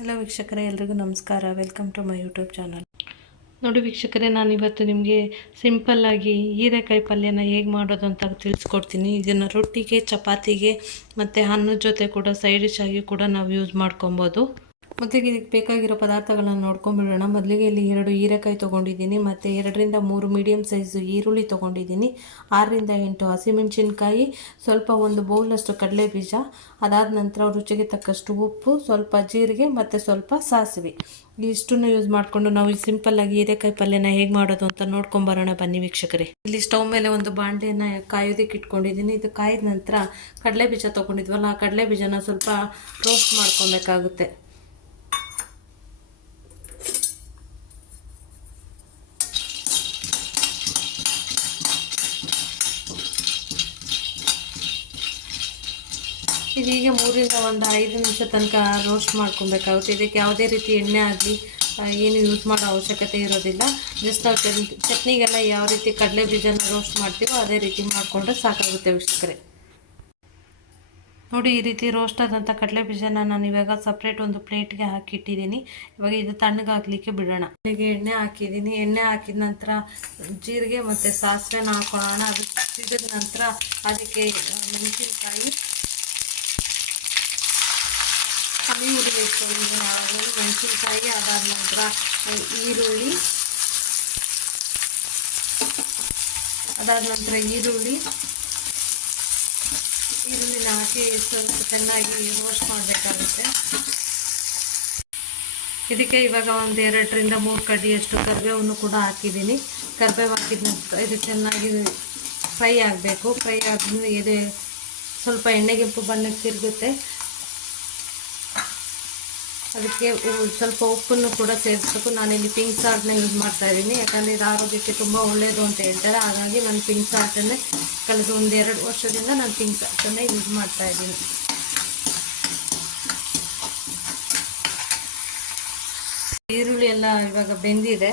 ಎಲ್ಲ ವೀಕ್ಷಕರೇ ಎಲ್ರಿಗೂ ನಮಸ್ಕಾರ. Welcome to my YouTube channel. ನೋಡಿ ವೀಕ್ಷಕರೇ, ನಾನಿವತ್ತು ನಿಮಗೆ ಸಿಂಪಲ್ಲಾಗಿ ಹೀರೆಕಾಯಿ ಪಲ್ಯನ ಹೇಗೆ ಮಾಡೋದು ಅಂತ ತಿಳಿಸ್ಕೊಡ್ತೀನಿ. ಇದನ್ನು ರೊಟ್ಟಿಗೆ, ಚಪಾತಿಗೆ ಮತ್ತು ಅನ್ನದ ಜೊತೆ ಕೂಡ ಸೈಡ್ ಡಿಶ್ ಆಗಿ ಕೂಡ ನಾವು ಯೂಸ್ ಮಾಡ್ಕೊಬೋದು. ಮೊದಲಿಗೆ ಇದಕ್ಕೆ ಬೇಕಾಗಿರೋ ಪದಾರ್ಥಗಳನ್ನ ನೋಡ್ಕೊಂಡ್ಬಿಡೋಣ. ಮೊದಲಿಗೆ ಇಲ್ಲಿ 2 ಹೀರೆಕಾಯಿ ತೊಗೊಂಡಿದ್ದೀನಿ ಮತ್ತು 2 ರಿಂದ 3 ಮೀಡಿಯಮ್ ಸೈಜು ಈರುಳ್ಳಿ ತೊಗೊಂಡಿದ್ದೀನಿ. 6 ರಿಂದ 8 ಹಸಿಮೆಣಸಿನ್ಕಾಯಿ, ಸ್ವಲ್ಪ 1 ಬೌಲಷ್ಟು ಕಡಲೆ ಬೀಜ, ಅದಾದ ನಂತರ ರುಚಿಗೆ ತಕ್ಕಷ್ಟು ಉಪ್ಪು, ಸ್ವಲ್ಪ ಜೀರಿಗೆ ಮತ್ತು ಸ್ವಲ್ಪ ಸಾಸಿವೆ. ಇಷ್ಟನ್ನು ಯೂಸ್ ಮಾಡಿಕೊಂಡು ನಾವು ಈ ಸಿಂಪಲ್ಲಾಗಿ ಹೀರೆಕಾಯಿ ಪಲ್ಯನ ಹೇಗೆ ಮಾಡೋದು ಅಂತ ನೋಡ್ಕೊಂಬರೋಣ ಬನ್ನಿ ವೀಕ್ಷಕರೇ. ಇಲ್ಲಿ ಸ್ಟವ್ ಮೇಲೆ ಒಂದು ಬಾಂಡೆನ ಕಾಯೋದಕ್ಕೆ ಇಟ್ಕೊಂಡಿದ್ದೀನಿ. ಇದು ಕಾಯ್ದ ನಂತರ ಕಡಲೆ ಬೀಜ ತೊಗೊಂಡಿದ್ವಲ್ಲ, ಆ ಕಡಲೆ ಬೀಜನ ಸ್ವಲ್ಪ ರೋಸ್ಟ್ ಮಾಡ್ಕೊಬೇಕಾಗುತ್ತೆ. ಇದೀಗ 3 ರಿಂದ 5 ನಿಮಿಷ ತನಕ ರೋಸ್ಟ್ ಮಾಡ್ಕೊಬೇಕಾಗುತ್ತೆ. ಇದಕ್ಕೆ ಯಾವುದೇ ರೀತಿ ಎಣ್ಣೆ ಆಗಲಿ ಏನು ಯೂಸ್ ಮಾಡೋ ಅವಶ್ಯಕತೆ ಇರೋದಿಲ್ಲ. ಜಸ್ಟ್ ನಾವು ಚಟ್ನಿಗೆಲ್ಲ ಯಾವ ರೀತಿ ಕಡಲೆ ಬೀಜನ ರೋಸ್ಟ್ ಮಾಡ್ತೀವೋ ಅದೇ ರೀತಿ ಮಾಡಿಕೊಂಡ್ರೆ ಸಾಕಾಗುತ್ತೆ ವೀಕ್ಷಕರೇ. ನೋಡಿ, ಈ ರೀತಿ ರೋಸ್ಟ್ ಆದಂಥ ಕಡಲೆ ಬೀಜನ ನಾನು ಇವಾಗ ಸಪ್ರೇಟ್ ಒಂದು ಪ್ಲೇಟ್ಗೆ ಹಾಕಿಟ್ಟಿದ್ದೀನಿ. ಇವಾಗ ಇದು ತಣ್ಣಗಾಗಲಿಕ್ಕೆ ಬಿಡೋಣ. ಈಗ ಎಣ್ಣೆ ಹಾಕಿದ್ದೀನಿ. ಎಣ್ಣೆ ಹಾಕಿದ ನಂತರ ಜೀರಿಗೆ ಮತ್ತು ಸಾಸಿವೆನ ಹಾಕೊಳ್ಳೋಣ. ಅದು ಸಿಡಿದ ನಂತರ ಅದಕ್ಕೆ ಮೆಣಸಿನಕಾಯಿ ಕಮ್ಮಿ ಉರಿಬೇಕು. ಮೆಣಸಿನಕಾಯಿ, ಅದಾದ ನಂತರ ಈರುಳ್ಳಿನ ಹಾಕಿ ಸ್ವಲ್ಪ ಚೆನ್ನಾಗಿ ರೋಸ್ಟ್ ಮಾಡಬೇಕಾಗುತ್ತೆ. ಇದಕ್ಕೆ ಇವಾಗ 1 2 ರಿಂದ 3 ಕಡ್ಡಿಯಷ್ಟು ಕರಿಬೇವನ್ನು ಕೂಡ ಹಾಕಿದ್ದೀನಿ. ಕರಿಬೇವು ಹಾಕಿದ ನಂತರ ಇದು ಚೆನ್ನಾಗಿ ಫ್ರೈ ಆಗಬೇಕು. ಫ್ರೈ ಆದ್ಮೇಲೆ ಇದು ಸ್ವಲ್ಪ ಎಣ್ಣೆಗೆಂಪು ಬಣ್ಣಕ್ಕೆ ತಿರುಗುತ್ತೆ. ಅದಕ್ಕೆ ಸ್ವಲ್ಪ ಉಪ್ಪನ್ನು ಕೂಡ ಸೇರಿಸಬೇಕು. ನಾನಿಲ್ಲಿ ಪಿಂಕ್ ಸಾಲ್ಟ್ನ ಯೂಸ್ ಮಾಡ್ತಾ ಇದ್ದೀನಿ, ಯಾಕಂದರೆ ಇದು ಆರೋಗ್ಯಕ್ಕೆ ತುಂಬ ಒಳ್ಳೆಯದು ಅಂತ ಹೇಳ್ತಾರೆ. ಹಾಗಾಗಿ ನಾನು ಪಿಂಕ್ ಸಾಲ್ಟನ್ನೇ ಕಳೆದ 1-2 ವರ್ಷದಿಂದ ನಾನು ಪಿಂಕ್ ಸಾಲ್ಟನ್ನೇ ಯೂಸ್ ಮಾಡ್ತಾ ಇದ್ದೀನಿ. ಈರುಳ್ಳಿ ಎಲ್ಲ ಇವಾಗ ಬೆಂದಿದೆ.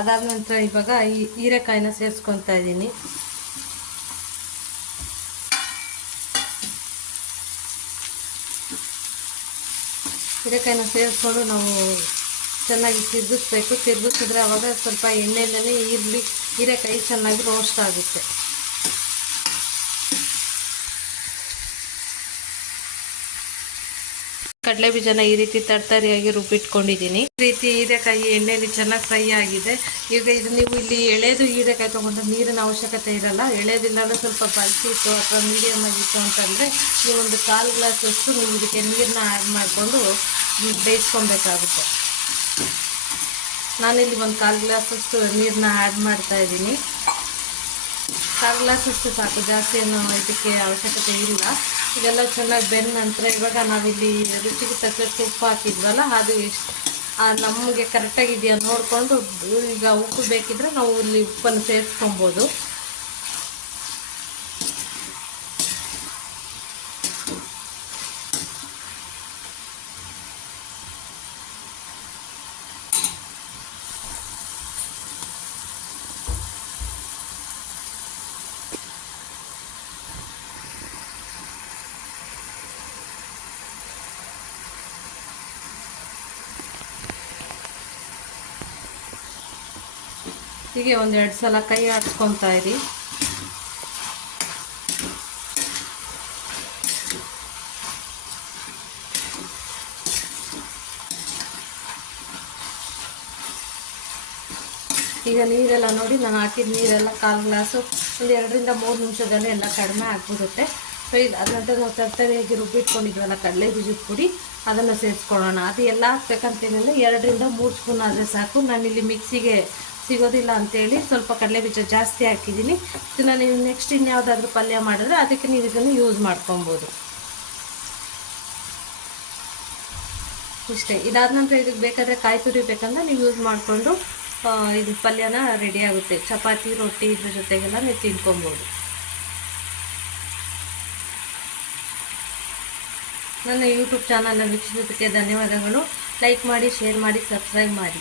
ಅದಾದ ನಂತರ ಇವಾಗ ಈ ಹೀರೆಕಾಯಿನ ಸೇರಿಸ್ಕೊತಾ ಇದ್ದೀನಿ. ಹೀರೆಕಾಯಿನ ಸೇರಿಸ್ಕೊಂಡು ನಾವು ಚೆನ್ನಾಗಿ ತಿರುಗಿಸ್ಬೇಕು. ತಿರುಗಿಸಿದ್ರೆ ಆವಾಗ ಸ್ವಲ್ಪ ಎಣ್ಣೆಯಲ್ಲೇ ಹೀರೆಕಾಯಿ ಚೆನ್ನಾಗಿ ರೋಸ್ಟ್ ಆಗುತ್ತೆ. ಕಡಲೆ ಬೀಜನ ಈ ರೀತಿ ತರ್ತರಿಯಾಗಿ ರುಬ್ಬಿಟ್ಕೊಂಡಿದ್ದೀನಿ. ಈ ರೀತಿ ಹೀರೆಕಾಯಿ ಎಣ್ಣೆಯಲ್ಲಿ ಚೆನ್ನಾಗಿ ಫ್ರೈ ಆಗಿದೆ. ಈಗ ಇದು ನೀವು ಇಲ್ಲಿ ಎಳೆದು ಹೀರೆಕಾಯಿ ತೊಗೊಂಡ್ರೆ ನೀರಿನ ಅವಶ್ಯಕತೆ ಇರಲ್ಲ. ಎಳೆದಿಲ್ಲ ಸ್ವಲ್ಪ ಬಲ್ಸಿತ್ತು ಅಥವಾ ಮೀಡಿಯಮ್ ಆಗಿತ್ತು ಅಂತಂದರೆ ನೀವು ಒಂದು 1/4 ಗ್ಲಾಸಷ್ಟು ನೀವು ಇದಕ್ಕೆ ನೀರನ್ನ ಆ್ಯಡ್ ಮಾಡಿಕೊಂಡು ಬೇಯಿಸ್ಕೊಬೇಕಾಗುತ್ತೆ. ನಾನಿಲ್ಲಿ ಒಂದು 1/4 ಗ್ಲಾಸಷ್ಟು ನೀರನ್ನ ಆ್ಯಡ್ ಮಾಡ್ತಾ ಇದ್ದೀನಿ. 1/4 ಗ್ಲಾಸಷ್ಟು ಸಾಕು, ಜಾಸ್ತಿ ಏನೋ ಇದಕ್ಕೆ ಅವಶ್ಯಕತೆ ಇಲ್ಲ. ಇದೆಲ್ಲ ಚೆನ್ನಾಗಿ ಬೆಂದ ನಂತರ ಇವಾಗ ನಾವಿಲ್ಲಿ ರುಚಿಗೆ ತಕ್ಕಷ್ಟು ಉಪ್ಪು ಹಾಕಿದ್ವಲ್ಲ, ಅದು ಎಷ್ಟು ನಮಗೆ ಕರೆಕ್ಟಾಗಿದೆಯಾ ನೋಡಿಕೊಂಡು ಈಗ ಉಪ್ಪು ಬೇಕಿದ್ರೆ ನಾವು ಇಲ್ಲಿ ಉಪ್ಪನ್ನು ಸೇರಿಸ್ಕೊಬೋದು. ಹೀಗೆ 1-2 ಸಲ ಕೈ ಆಡಿಸ್ಕೊತಾ ಇರಿ. ಈಗ ನೀರೆಲ್ಲ ನೋಡಿ, ನಾನು ಹಾಕಿದ ನೀರೆಲ್ಲ 1/4 ಗ್ಲಾಸು 1-2 ರಿಂದ 3 ನಿಮಿಷದಲ್ಲೇ ಎಲ್ಲ ಕಡಿಮೆ ಆಗಿಬಿಡುತ್ತೆ. ಸೊ ಇದು ಅದಂತ ನಾವು ತರ್ತರಿಯಾಗಿ ರುಬ್ಬಿಟ್ಕೊಂಡಿದ್ವಲ್ಲ ಕಡಲೆ ಬೀಜದ ಪುಡಿ, ಅದನ್ನು ಸೇರಿಸ್ಕೊಳ್ಳೋಣ. ಅದು ಎಲ್ಲ ಹಾಕ್ಬೇಕಂತೇನಿಲ್ಲ, 2 ರಿಂದ 3 ಸ್ಪೂನ್ ಆದರೆ ಸಾಕು. ನಾನಿಲ್ಲಿ ಮಿಕ್ಸಿಗೆ ಸಿಗೋದಿಲ್ಲ ಅಂತೇಳಿ ಸ್ವಲ್ಪ ಕಡಲೆ ಬೀಜ ಜಾಸ್ತಿ ಹಾಕಿದ್ದೀನಿ. ಇದನ್ನು ನೀವು ನೆಕ್ಸ್ಟ್ ಇನ್ಯಾವುದಾದ್ರೂ ಪಲ್ಯ ಮಾಡಿದ್ರೆ ಅದಕ್ಕೆ ನೀವು ಇದನ್ನು ಯೂಸ್ ಮಾಡ್ಕೊಬೋದು. ಇಷ್ಟೇ. ಇದಾದ ನಂತರ ಇದಕ್ಕೆ ಬೇಕಾದರೆ ಕಾಯಿ ತುರಿ ಬೇಕಂದ್ರೆ ನೀವು ಯೂಸ್ ಮಾಡಿಕೊಂಡು ಇದು ಪಲ್ಯನ ರೆಡಿ ಆಗುತ್ತೆ. ಚಪಾತಿ, ರೊಟ್ಟಿ ಇದ್ರ ಜೊತೆಗೆಲ್ಲ ನೀವು ತಿನ್ಕೊಬೋದು. ನನ್ನ ಯೂಟ್ಯೂಬ್ ಚಾನಲ್ನ ವೀಕ್ಷಿಸೋದಕ್ಕೆ ಧನ್ಯವಾದಗಳು. ಲೈಕ್ ಮಾಡಿ, ಶೇರ್ ಮಾಡಿ, ಸಬ್ಸ್ಕ್ರೈಬ್ ಮಾಡಿ.